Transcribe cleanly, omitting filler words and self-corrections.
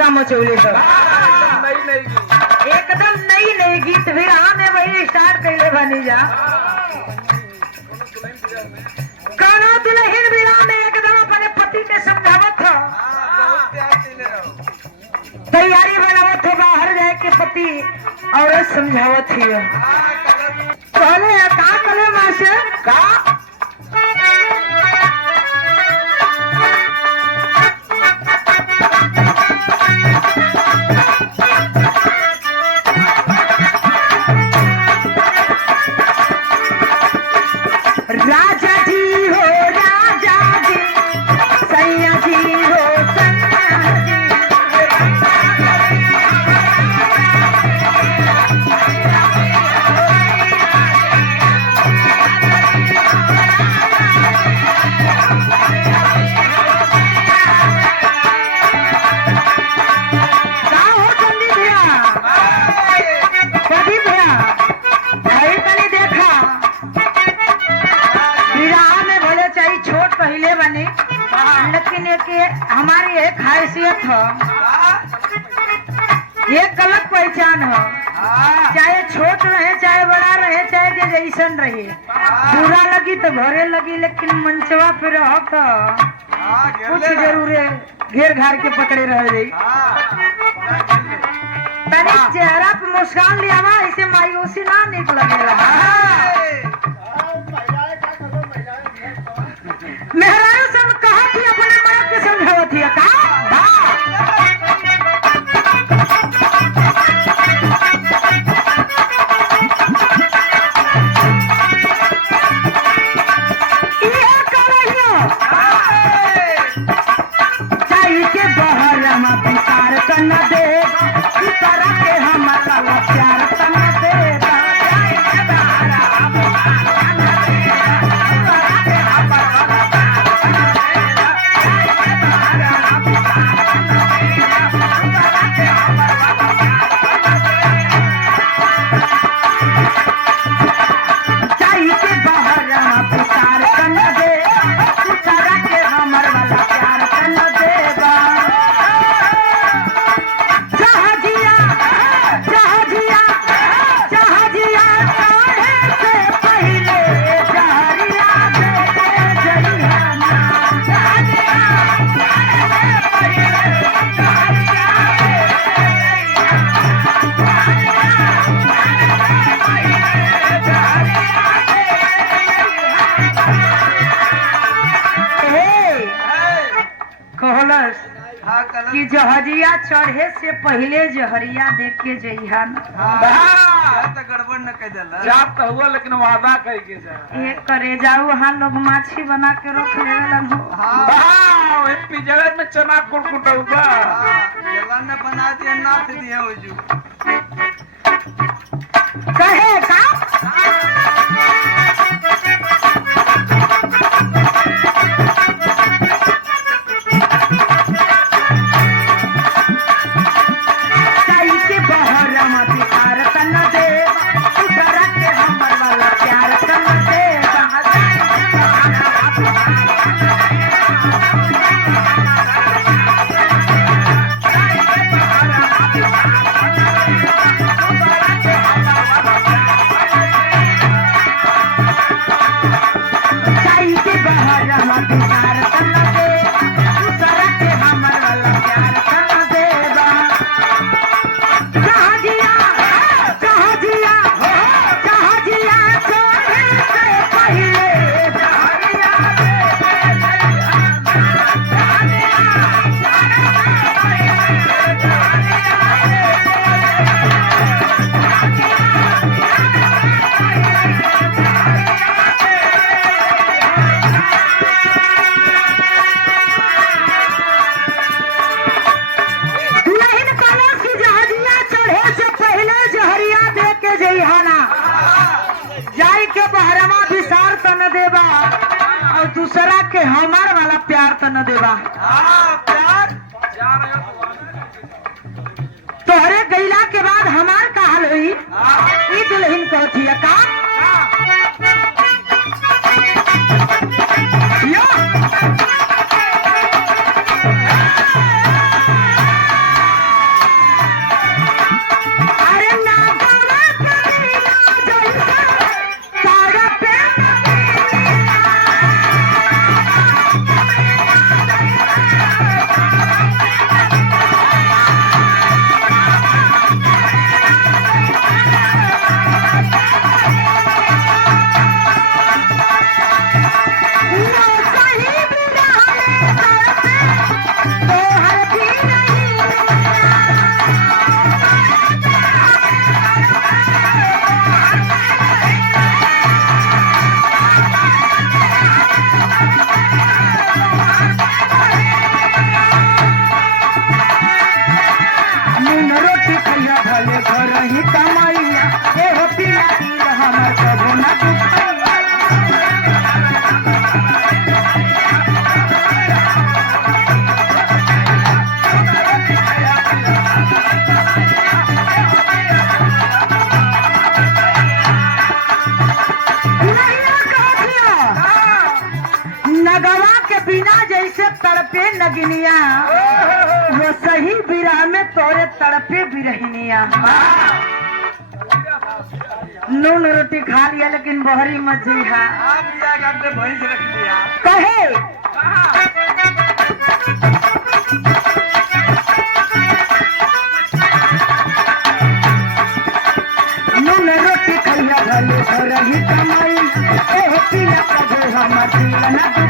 हल्का मचौले सब एकदम नई नई गीत भी आने वही स्टार्ट कैले बनी जा कौनो दुल्हन विरा में एकदम अपने पति के समझावत हो तैयारी बनावत हो बाहर जाए के पति और समझावत ही कहले का कले मास्टर का राजा जी हो राजा जी सैया जी हो सैया जी का हो चंदी भैया कभी भैया भाई तनी देखा विवाह में भले चाहिए छोट पहले बने लेकिन एक हमारी एक हैसियत हो एक गलत पहचान हो चाहे छोट रहे चाहे बड़ा रहे चाहे जे जैसन रहे बुरा लगी तो घरे लगी लेकिन मंचवा पे रहो तो कुछ जरूर घेर घार के पकड़े रह गई तनी चेहरा पे मुस्कान लिया ऐसे मायूसी ना निकल मेहरारू सब कहा थी अपने मर्द के समझावत थी का चाहिए के बहर हम प्यार करना दे तरह के हमारा प्यार करना दे कि जहरिया चढ़े से पहले जहरिया देख के जइहा तो गड़बड़ न कह देला जात तो हुआ लेकिन वादा कह के जा एक करे जाऊ वहां लोग माछी बना के रख लेवेलन हो हां एक पिजड़े में चना कुटकुटौबा जवान ने बना दिया नाथ दिया हो जू कहे का दूसरा के हमार वाला प्यार तो न देवा प्यार तोहरे गैला के बाद हमार का हाल हुई ई दुल्हन कहती है का रही कमाइया ए हो पिया दिल हमर कबो न दुखैया नगवा के बिना जैसे तड़पे नगिनिया वो सही बिरह में तोरे तड़पे बिरहिनिया नून रोटी खा लिया लेकिन बहरी मत जइहा आप लिया के अपने भैंस रख लिया कहे नून रोटी खैया भले रही कमाई ए पिया कबो हमर दिल न